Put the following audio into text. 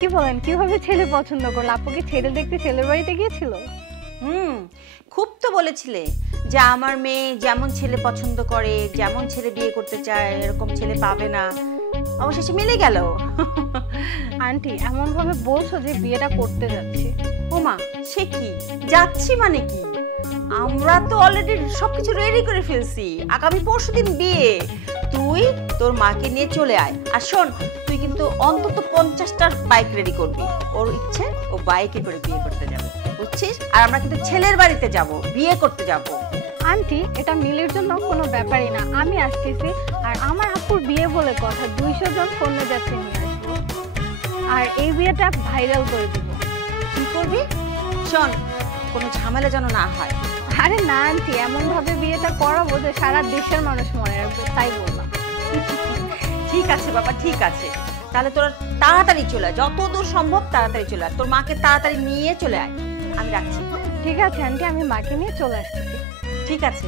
কি বলেন কিভাবে ছেলে পছন্দ করলো? আপু কি ছেলে দেখতে ছেলের বাড়িতে গিয়েছিল? হুম, খুব তো বলেছিলে যে আমার মেয়ে যেমন ছেলে পছন্দ করে, যেমন ছেলে বিয়ে করতে চায় এরকম ছেলে পাবে না। অবশেষে মিলে গেল। আন্টি এমন ভাবে বলছো যে বিয়েটা করতে যাচ্ছি। ওমা, সে কি? যাচ্ছি মানে কি? আমরা তো অলরেডি সবকিছু রেডি করে ফেলছি। আগামী পরশুদিন বিয়ে। তুই তোর মাকে নিয়ে চলে আয়। আর শোন, তুই কিন্তু অন্তত 50টার বাইক রেডি করবি। ওর ইচ্ছে ও বাইকে করে বিয়ে করতে যাবে, বুঝছিস? আর আমরা কিন্তু ছেলের বাড়িতে যাব, বিয়ে করতে যাব। আন্টি এটা মিলের জন্য কোনো ব্যাপারই না, আমি আসতেছি। আর আমার আপুর বিয়ে বলে কথা, 200 জন কন্যাযাত্রী নিয়ে আসবো। আর এই বিয়েটা ভাইরাল করে দিব। কি করবি? শোন, কোনো ঝামেলা যেন না হয়। আরে না আন্টি, এমন ভাবে বিয়েটা করাবো যে সারা দেশের মানুষ মনে রাখবে, তাই বললাম। ঠিক আছে বাবা, ঠিক আছে। তাহলে তোরা তাড়াতাড়ি চলে আয়, যত দূর সম্ভব তাড়াতাড়ি চলে আয়। তোর মাকে তাড়াতাড়ি নিয়ে চলে আয়। আমি রাখছি। ঠিক আছে আন্টি, আমি মাকে নিয়ে চলে আসতেছি। ঠিক আছে।